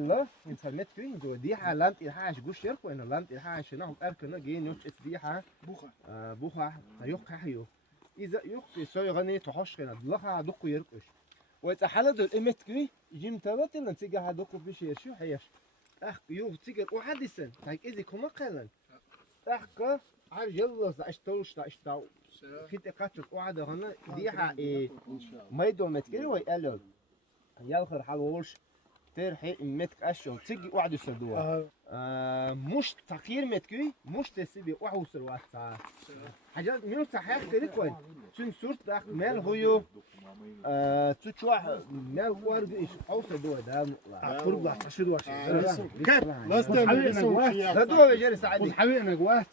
الله إنسانات كوي جو ديحة لانت إلحاش جوش يركو إنه لانت إلحاش نحو أركنا جين يوش إسديحة بوخة يوك حيو إذا يوك يسوي غني تحش كنا دلها دقو يركوش وإذا حلد الإمت كوي جيم تلات إن تيجا هدقو بيش يرشو حيش أخ يو تيجا واحد سن تايك إذا كم قلنا أخ عارف يلا أشتوش أشتاو خيت قاتل واحد هنا ديحة ما يدوم متكري ويقلل يالخر حلوش ترحي متك أشون تيجي واحد يسردوها مش تغيير متكوي مش تسيبي واحد يسروات حاجات منو صحيح كريكوين تون صورت داخ مال هيو تشوح مال ورد إيش أوصل دوا ده قرب لا تشيد واش كيف لازم لا دوا بيجري سعدي حبيبنا جوات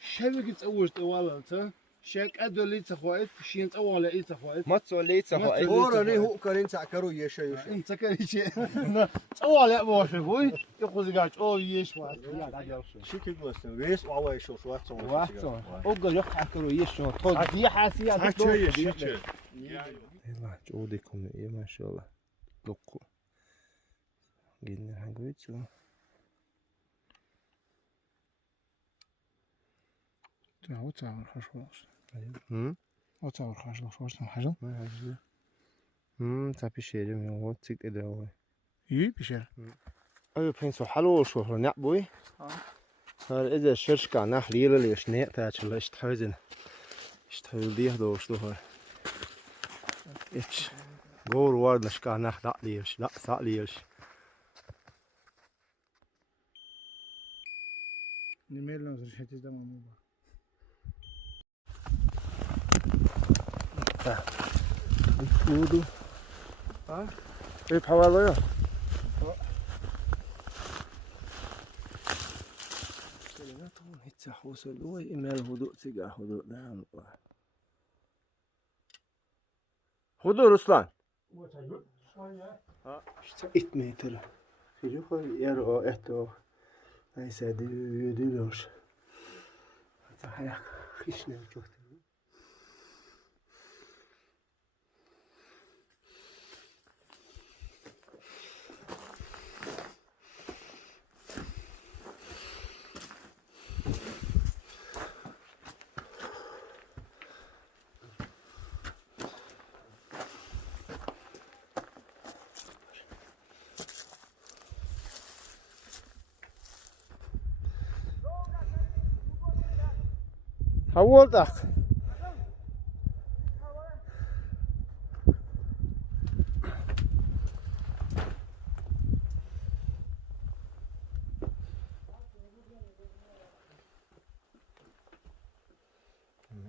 شبكة تقوش طوال أنت شاك أدو اللي تخوات شين طوال إيه تخوات ما تسولي تخوات هورني هو كارين سعكرو يشيء أنت كان شيء طوال يا باش بوي يقول زجاج أو يشوات شكل بس ويس وعوي شو شوات واتسون أوجا يقع كرو يشون تود دي حاسية يلا جودكم إيه ما شاء الله لقوا جينا هنقولتشو وتصور خشواش هم وتصور خشواش حاجة ما هجي تابي شيء من هو تيك إذا هو بشر أيوة بينسو حلو شو نعبوي هذا إذا الشرش كان نخليه ليش نيت تاج الله يشتحوزن يشتحوز ديه دوش دوهر إيش غور وارد نشكا نخ ليش لا ساق ليش نميل نظر شيء تزدم موبا فودو إيه بحوالي كلماتهم يتسحوس الوي إما الهدوء تجاه هدوء نعم هدوء رسلان اشتقت متر في جوخر يرو إحتو هاي سادي يديلوش هتحيا خشنا شوفت حولتك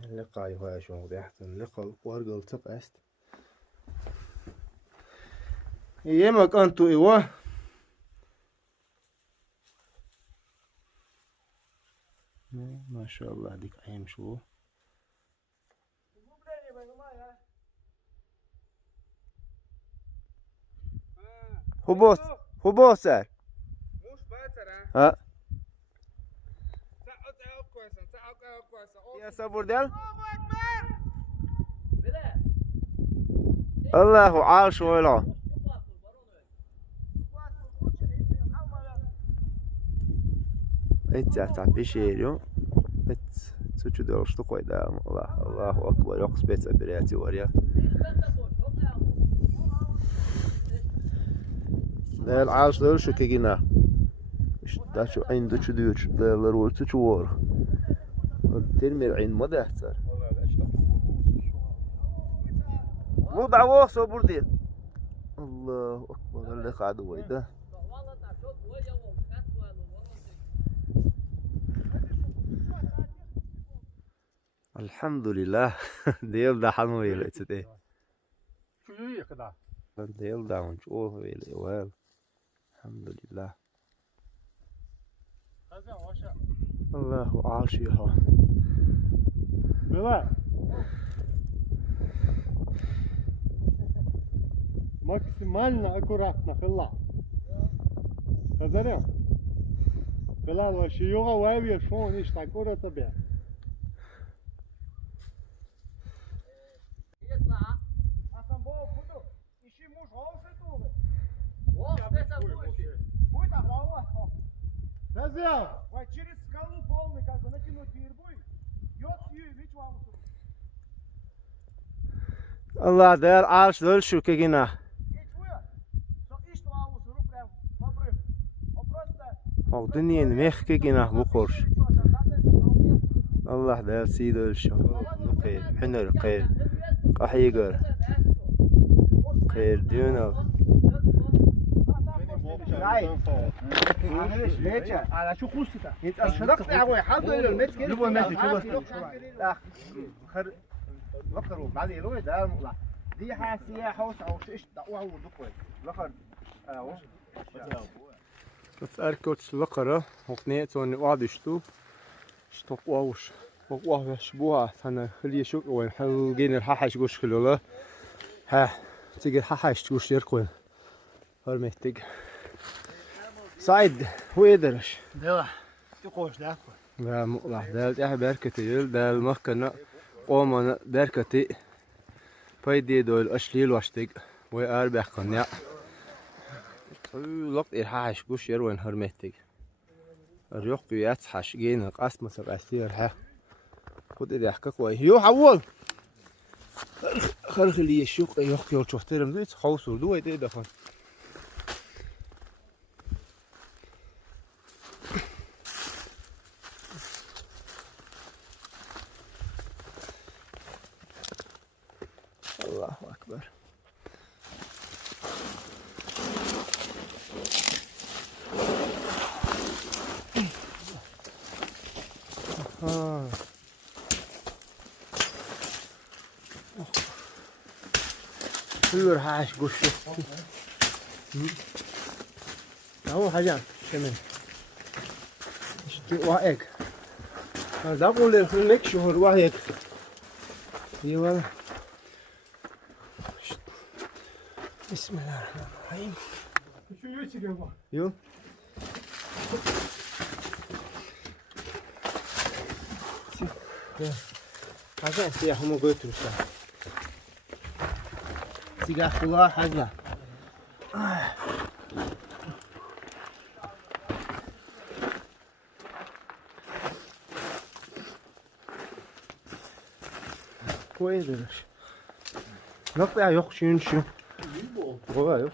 اللقاء هو شو بيحصل اللقاء ورقل تقست يمك أنتو إيوه ما شاء الله هذيك أيام شو هبوس هبوس سر ها يا صبر دل الله عاش ولا انت تعبيشيريو تسوچو دلشتو قويدام الله أكبر يقص بيت أبرياتي وريا لا العاش دلشو كيجينا مش داشو عين دوچو ديوش لا رول تشوور ترمي عين مدى احتر وضع وصو بردي الله أكبر اللي قاعد ويدا الحمد لله ديل ده حنو يلتدي شو كده ديل ده ونشوف ويل الحمد لله الله عاشيها بلا максимально аккуратно хла هذا بلا وش يوغا وابي شو نيش تاكورة تبع يطلع أصلا بو كده إشي مش هوسة توه Razia. Vai, tira esse calo no polo, né, cara? Quando é que não tira, boi? Allah der arş döl şu kegina. Hak dünyanın meh kegina bu korş. Allah der si döl şu. Qeyr, hünür qeyr. Qahiy gör. Qeyr düğün معلش ليش على شو قصتها انت اشرقت يا ابوي حاضر المتر كده يبقى ماشي كده لا خر لقرو بعد يلوي ده المقلع دي حاسيه حوس او شيش دقوها ودقوي لقر اهو بس اركوتش لقره وقنيت ون وادشتو شتقواوش وقواه شبوها سنه خليه شو وين حلقين الححش قوش كلوله ها تيجي الححش تقوش يركون هرمتك سعيد هو يدرش ده تقوش ده لا مقلع ده يا بركتي يل ده المكنه قوم بركتي فايدي دول اشليل واشتق واربع قناع لقط الحاش قوش يروين هرمتك الريق يتحش جينا قسمه سبعسير ها خد ايدي احكك وي يو حول خرخ اللي يشوق يحكي وتشوفترم دي تخوصوا دوي دي دفن الله أكبر كله حاش قشة هو حاجة كمان واقع هذا أقول لك شهر واقع يلا بسم الله الرحمن الرحيم شو يوتيوب يا ابو يو حاجة سياح مو قلت له سياح خلا حاجة كويس نقطع يخشين شو غوايو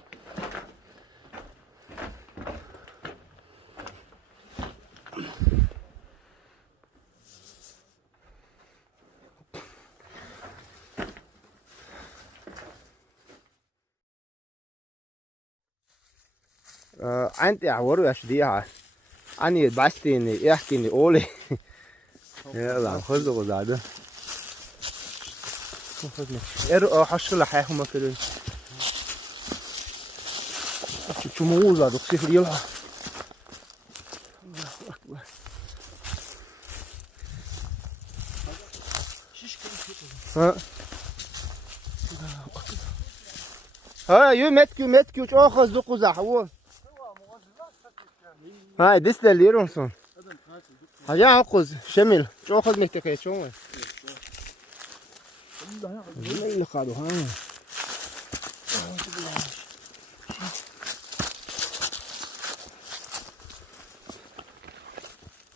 عندي عورو أشديها أني باستيني يحكيني أولي يلا خذوا غزادة ارو حشر لحيهم كده شو موزة دكتور يلا الله أكبر ها يو متكو شو أخذ دقو زحوه هاي دست ليرونسون هيا أخذ شمل شو أخذ مكتكي شو ما اللي قالوا ها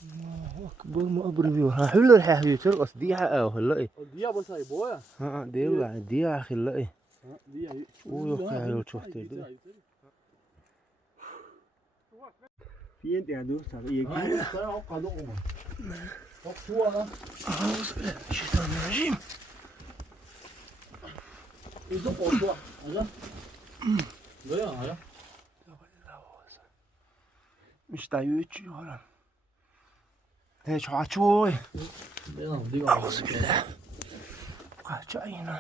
الله أكبر ما أبرزيو ها حلو الحياة ترقص ديعة أو هلاقي دي بس هاي بويا ها ديعة خلاقي دي ويوقع شفت في انت يا دوست يجي قاعد أقوم شو أنا أعوذ بالله من الشيطان الرجيم إذا قلت هذا لا هذا مش تايوتشي ولا ايش عاشوي أعوذ بالله قاعدين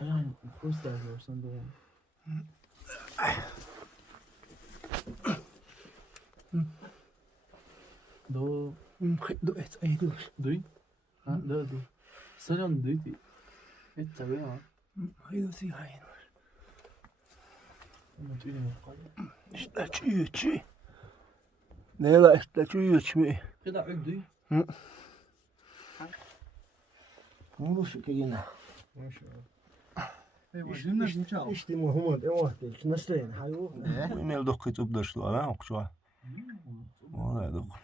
يعني فرصة صندوق 너 دويت أي دوش 너희? 아, 너 선영 너희들 했자 왜요? هيدا سي هاي 한번 뛰어볼까요? اشتا تشيوتشي لا اشتا تشيوتشي 그다 왜 너희? مو شو كينا İşte Muhammed evet. Nasılsın? Hayır. وين الدق تبدش له لا أقشوا اه يا دكتور.